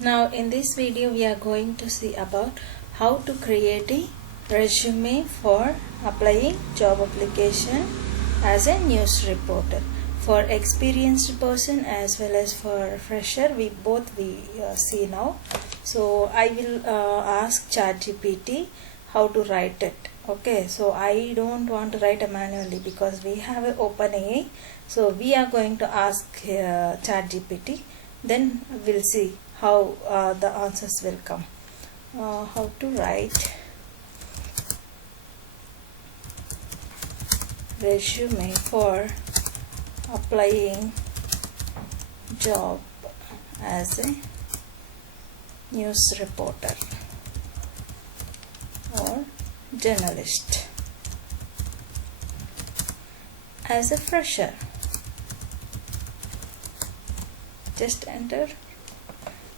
Now in this video we are going to see about how to create a resume for applying job application as a news reporter. For experienced person as well as for fresher, we see now. So I will ask ChatGPT how to write it. Okay, so I don't want to write it manually because we have an openai. So we are going to ask ChatGPT, then we'll see how the answers will come. How to write resume for applying job as a news reporter or journalist as a fresher. Just enter.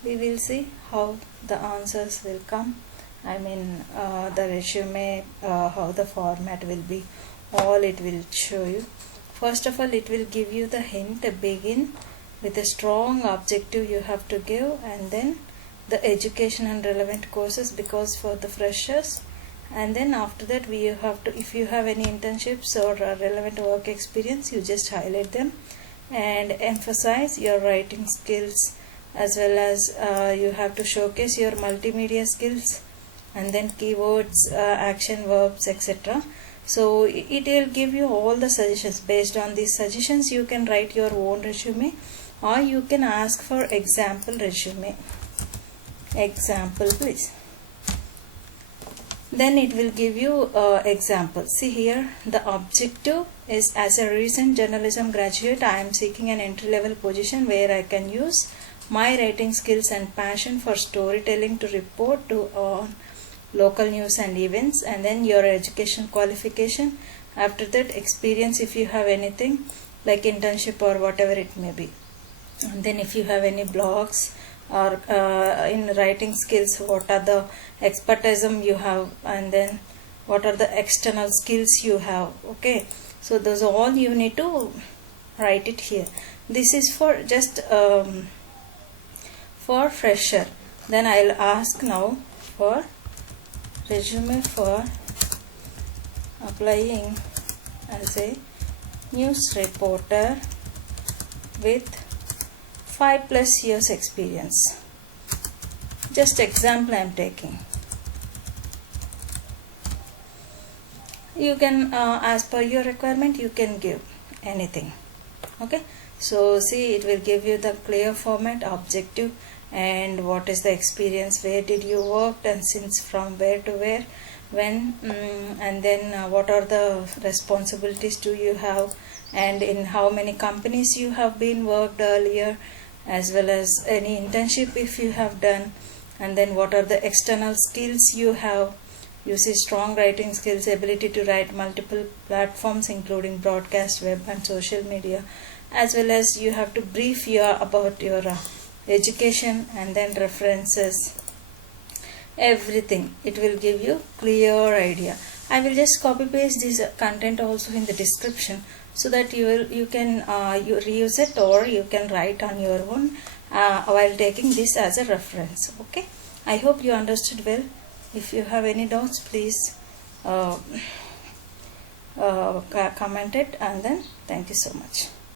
We will see how the answers will come. I mean the resume, how the format will be, all it will show you. First of all, it will give you the hint. Begin with a strong objective you have to give, and then the education and relevant courses because for the freshers, and then after that you have to, if you have any internships or relevant work experience, you just highlight them and emphasize your writing skills, as well as you have to showcase your multimedia skills, and then keywords, action verbs, etc. So it will give you all the suggestions. Based on these suggestions you can write your own resume, or you can ask for example resume. Example please. Then it will give you example. See here, the objective is, as a recent journalism graduate, I am seeking an entry-level position where I can use my writing skills and passion for storytelling to report on local news and events. And then your education qualification. After that, experience if you have anything like internship or whatever it may be. And then if you have any blogs or in writing skills, what are the expertism you have, and then what are the external skills you have. Okay, so those are all you need to write it here. This is for just for fresher. Then I'll ask now for resume for applying as a news reporter with 5+ years experience. Just example I am taking. You can as per your requirement you can give anything. Okay, so see, it will give you the clear format, objective, and what is the experience, where did you work, and since from where to where, when, and then what are the responsibilities do you have, and in how many companies you have been worked earlier, as well as any internship if you have done, and then what are the external skills you have. You see strong writing skills, ability to write multiple platforms including broadcast, web and social media, as well as you have to brief about your education, and then references, everything. It will give you clear idea. I will just copy paste this content also in the description so that you can you reuse it, or you can write on your own while taking this as a reference. Okay, I hope you understood well. If you have any doubts, please comment it, and then thank you so much.